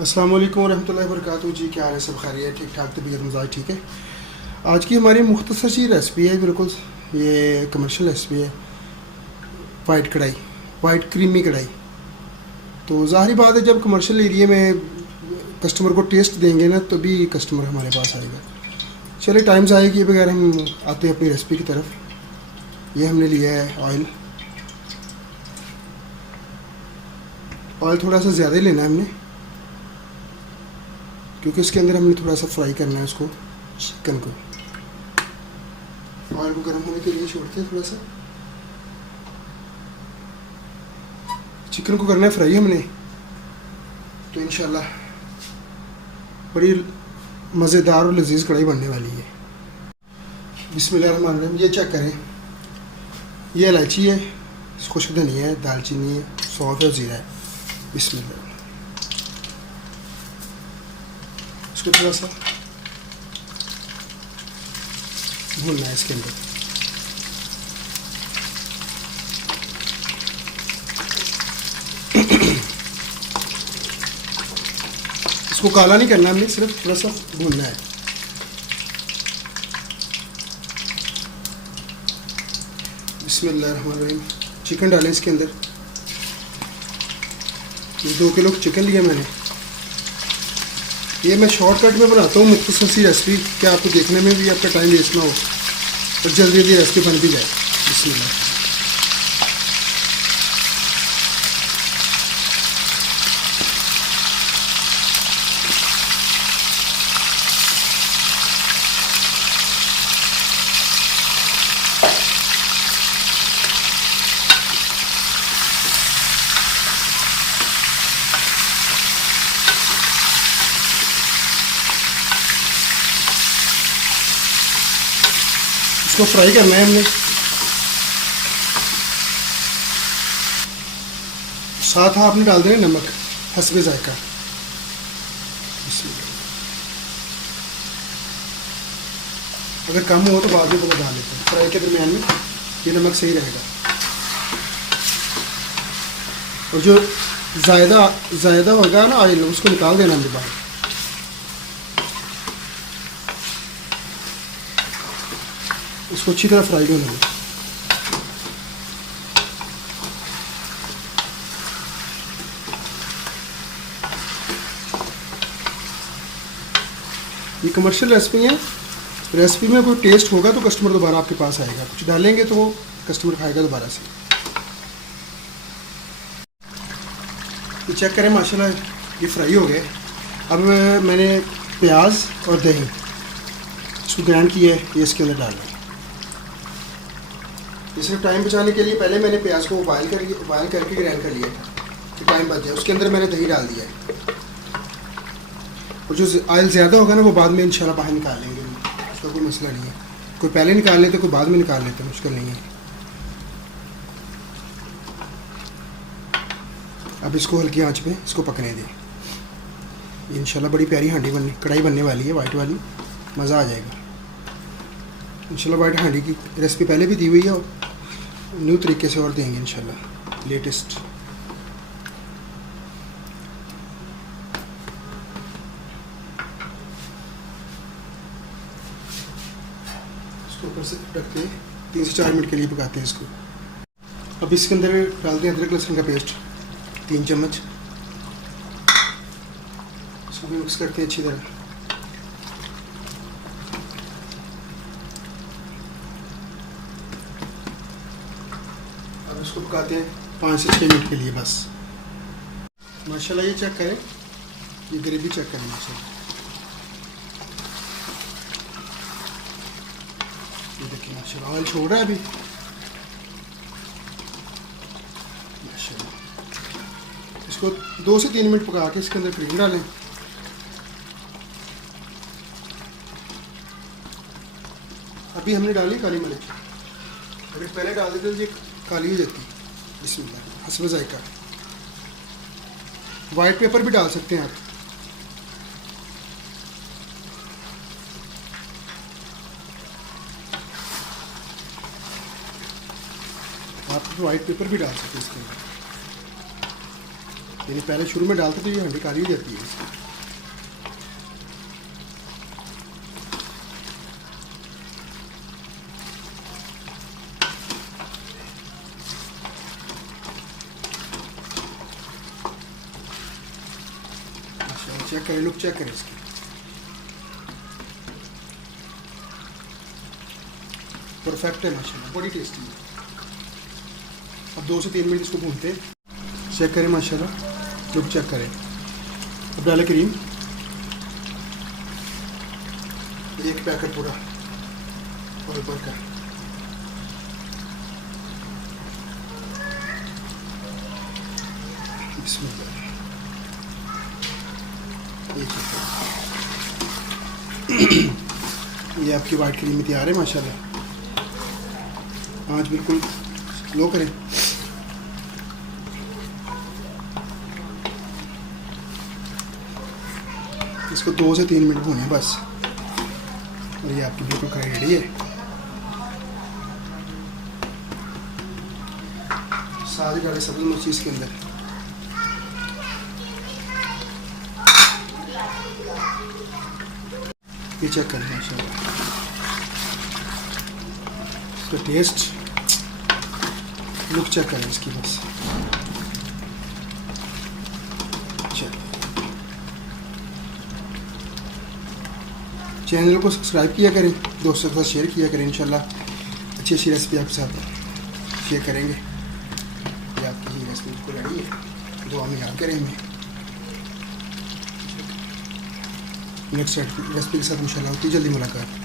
अस्सलाम वालेकुम रहमतुल्लाहि व बरकातहू। जी क्या हाल है? सब खैरियत, ठीक ठाक, तबीयत मिजाज ठीक है। आज की हमारी मुख्तसर सी रेसिपी है, बिल्कुल ये कमर्शियल रेसिपी है। वाइट कढ़ाई, वाइट क्रीमी कढ़ाई। तो ज़ाहिर बात है, जब कमर्शियल एरिया में कस्टमर को टेस्ट देंगे ना, तो भी कस्टमर हमारे पास आएगा। चलिए टाइम ज़ाया किए बगैर हम आते हैं अपनी रेसिपी की तरफ। ये हमने लिया है ऑयल। ऑयल थोड़ा सा ज़्यादा ही लेना है हमने, क्योंकि इसके अंदर हमने थोड़ा सा फ्राई करना है उसको, चिकन को। ऑयल को गर्म होने के लिए छोड़ते हैं थोड़ा सा। चिकन को करना है फ्राई हमने, तो इंशाल्लाह बड़ी मज़ेदार और लजीज कढ़ाई बनने वाली है। बिस्मिल्लाहिर्रहमानिर्रहीम। ये चेक करें, ये इलायची है, खुश्क धनिया है, दालचीनी है, सौंफ है, ज़ीरा है। बिस्मिल्लाह। इसको थोड़ा सा भूनना है इसके अंदर। इसको काला नहीं करना हमने, सिर्फ थोड़ा सा भूनना है। बिस्मिल्लाहिर्रहमानिर्रहीम। चिकन डालें इसके अंदर। ये 2 किलो चिकन लिया मैंने। ये मैं शॉर्टकट में बनाता हूँ मुख्तसर सी रेसिपी, क्या आपको देखने में भी आपका टाइम वेस्ट ना हो और जल्दी जल्दी रेसिपी बन भी जाए। बिस्मिल्लाह। इसको फ्राई करना है हमने। साथ आपने डाल देना नमक हस्बे जायका। अगर कम हो तो बाद में थोड़ा डाल लेते हैं, फ्राई के दरमियान में ये नमक सही रहेगा। और जो ज़्यादा होगा ना ऑयल, उसको निकाल देना हमने बाहर। इसको अच्छी तरह फ्राई करना है। ये कमर्शियल रेसिपी है। रेसिपी में कोई टेस्ट होगा तो कस्टमर दोबारा आपके पास आएगा, कुछ डालेंगे तो वो कस्टमर खाएगा दोबारा से। ये चेक करें, माशाल्लाह ये फ्राई हो गए। अब मैंने प्याज और दही इसको ग्राइंड किया है, ये इसके अंदर डाल दें। ये सिर्फ टाइम बचाने के लिए पहले मैंने प्याज को बॉयल करके ग्राइंड कर लिया था कि टाइम बच जाए। उसके अंदर मैंने दही डाल दिया है, और जो ऑयल ज़्यादा होगा ना वो बाद में इंशाल्लाह बाहर निकाल लेंगे, उसका कोई मसला नहीं है। कोई पहले निकाल लेते, कोई बाद में निकाल लेते, मुश्किल नहीं है। अब इसको हल्की आंच पे इसको पकने दें। इंशाल्लाह बड़ी प्यारी कढ़ाई बनने वाली है, वाइट वाली, मज़ा आ जाएगा इंशाल्लाह। वाइट हांडी की रेसिपी पहले भी दी हुई है, और न्यू तरीके से और देंगे इंशाल्लाह, लेटेस्ट। इसको ऊपर से ढकते हैं, 3 से 4 मिनट के लिए पकाते हैं इसको। अब इसके अंदर डालते हैं अदरक लहसुन का पेस्ट 3 चम्मच। इसको भी मिक्स करते हैं अच्छी तरह। इसको पकाते हैं 5 से 6 मिनट के लिए बस। माशाल्लाह ये चेक करें, ये ग्रेवी चेक करें माशाल्लाह। ये देखिए माशाल्लाह ऑयल छोड़ रहा है अभी माशाल्लाह। इसको 2 से 3 मिनट पका के इसके अंदर क्रीम डालें। अभी हमने डाली काली मिर्च, अगर पहले डाल देते तो ये काली हो जाती। बिस्मिल्लाह, हस्बे जायका। वाइट पेपर भी डाल सकते हैं आप। वाइट पेपर भी डाल सकते हैं इसके अंदर। यानी पहले शुरू में डालते तो ये हंडी काली हो जाती है। चेक करें, लुक चेक करें इसकी, परफेक्ट है माशाल्लाह, बड़ी टेस्टी है। अब 2 से 3 मिनट इसको भूनते हैं। चेक करें माशाल्लाह, लुक चेक करें। अब डालें क्रीम, एक पैकेट पूरा और ऊपर का। बिस्मिल्लाह, ये आपकी वाइट क्रीम तैयार है माशाल्लाह। आँच बिल्कुल लो करें। इसको 2 से 3 मिनट भूनें बस, और ये आपकी बिल्कुल कढ़ाई रेडी है। सारी डालें सब्ज़ी मिर्ची इसके अंदर। ये चेक करें माशाल्लाह, इसका टेस्ट, लुक चेक करें इसकी बस। चैनल को सब्सक्राइब किया करें, दोस्तों के साथ शेयर किया करें। इंशाल्लाह अच्छी अच्छी रेसिपी आपके साथ शेयर करेंगे। ये आपकी ही रेसिपी को रेडी है, दुआ में याद करेंगे। नेक्स्ट रेसिपी के साथ इंशाल्लाह होती जल्दी मुलाकात।